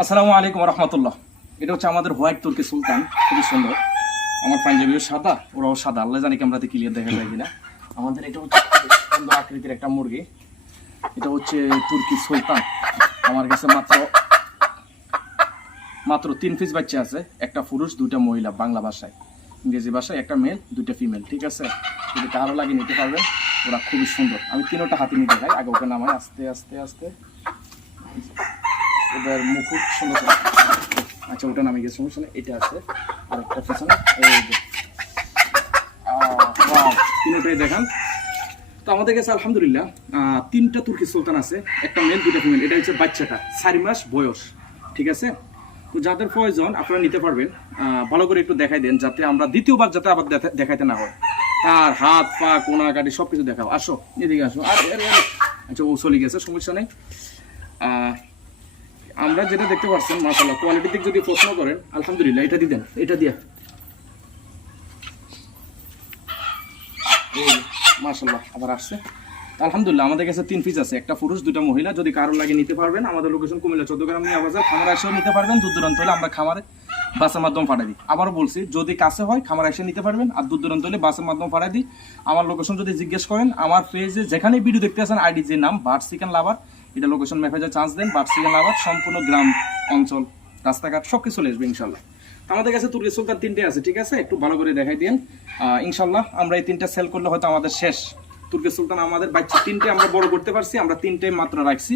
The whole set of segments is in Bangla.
আসসালামু আলাইকুম রহমতুল্লাহ। এটা হচ্ছে আমাদের হোয়াইট তুর্কি সুলতান, খুবই সুন্দর। আমার পাঞ্জাবিও সাদা, ওরাও সাদা। আল্লাহ জানি ক্যামেরাতে ক্লিয়ার দেখা যায় কিনা। আমাদের এটা হচ্ছে সুন্দর আকৃতির একটা মুরগি। এটা হচ্ছে তুর্কি সুলতান। আমার কাছে মাত্র 3 পিস বাচ্চা আছে, একটা পুরুষ 2টা মহিলা। বাংলা ভাষায়, ইংরেজি ভাষায় একটা মেল 2টা ফিমেল, ঠিক আছে। যদি কারো লাগে নিতে পারবেন, ওরা খুবই সুন্দর। আমি 3টা হাতে নিতে চাই। আগে ওকে নামাই আস্তে আস্তে আস্তে। এবার মুকুট সুন্দর। আচ্ছা, ওটা নামে গেছে, সমস্যা নেই। এটা আছে আর একটা পেছনে, এই যে তিনটাই দেখান। তো আমাদের কাছে আলহামদুলিল্লাহ 3টা তুর্কি সুলতান আছে, একটা মেল 2টা ফিমেল। এটা হচ্ছে বাচ্চাটা 4 মাস বয়স, ঠিক আছে। তো যাদের প্রয়োজন আপনারা নিতে পারবেন। ভালো করে একটু দেখাই দেন, যাতে আমরা দ্বিতীয়বার যাতে আবার দেখাইতে না হয়। আর হাত পা কোনা কাটি সবকিছু দেখাও। আসো এদিকে আসো। আর আচ্ছা, ও চলে গেছে, সমস্যা নেই। আমরা যেটা দেখতে পাচ্ছেন, মাশাআল্লাহ কোয়ালিটি দিক যদি প্রশ্ন করেন, আলহামদুলিল্লাহ এটা দিবেন, এটা দিয়া মাশাআল্লাহ আবার আসছে। আলহামদুলিল্লাহ আমাদের কাছে 3 পিস আছে, একটা পুরুষ 2টা মহিলা। যদি কারো লাগে নিতে পারবেন। আমাদের লোকেশন কুমিল্লা 14 গ্রাম নিয়ে বাজার। খামার এসেও নিতে পারবেন। দূর দূরান্ত হলে আমরা খামারে বাসের মাধ্যমে পাঠাই দিই। আবারও বলছি, যদি কাছে হয় খামার এসে নিতে পারবেন, আর দূর দূরান্ত হলে বাসের মাধ্যমে পাঠাই দিই। আমার লোকেশন যদি জিজ্ঞেস করেন, আমার পেজে যেখানে ভিডিও দেখতে আছেন, আইডি যে নাম বার্ড চিকেন লাভার, এটা লোকেশন মেসেজে চান্স দেন। বার্ড চিকেন লাভার সম্পূর্ণ গ্রাম অঞ্চল, রাস্তাঘাট সবকিছু চলে আসবে ইনশাল্লাহ। আমাদের কাছে তুর্কি সুলতান 3টে আছে, ঠিক আছে। একটু ভালো করে দেখাই দিন ইনশাল্লাহ। আমরা এই 3টা সেল করলে হয়তো আমাদের শেষ। তুর্কি সুলতান আমাদের বাচ্চা 3টে আমরা বড় করতে পারছি, আমরা 3টে মাত্র রাখছি।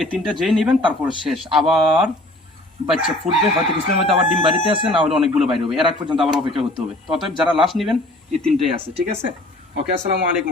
এই 3টা যেই নেবেন তারপরে শেষ। আবার বাচ্চা ফুটবে, হয়তো কিছুদিনের মধ্যে আবার ডিম বাড়িতে আছে, না হলে অনেকগুলো বাইরে হবে। এর আগ পর্যন্ত আবার অপেক্ষা করতে হবে। তো অতএব যারা লাস্ট নেবেন, এই 3টাই আছে, ঠিক আছে। ওকে, আসসালামু আলাইকুম।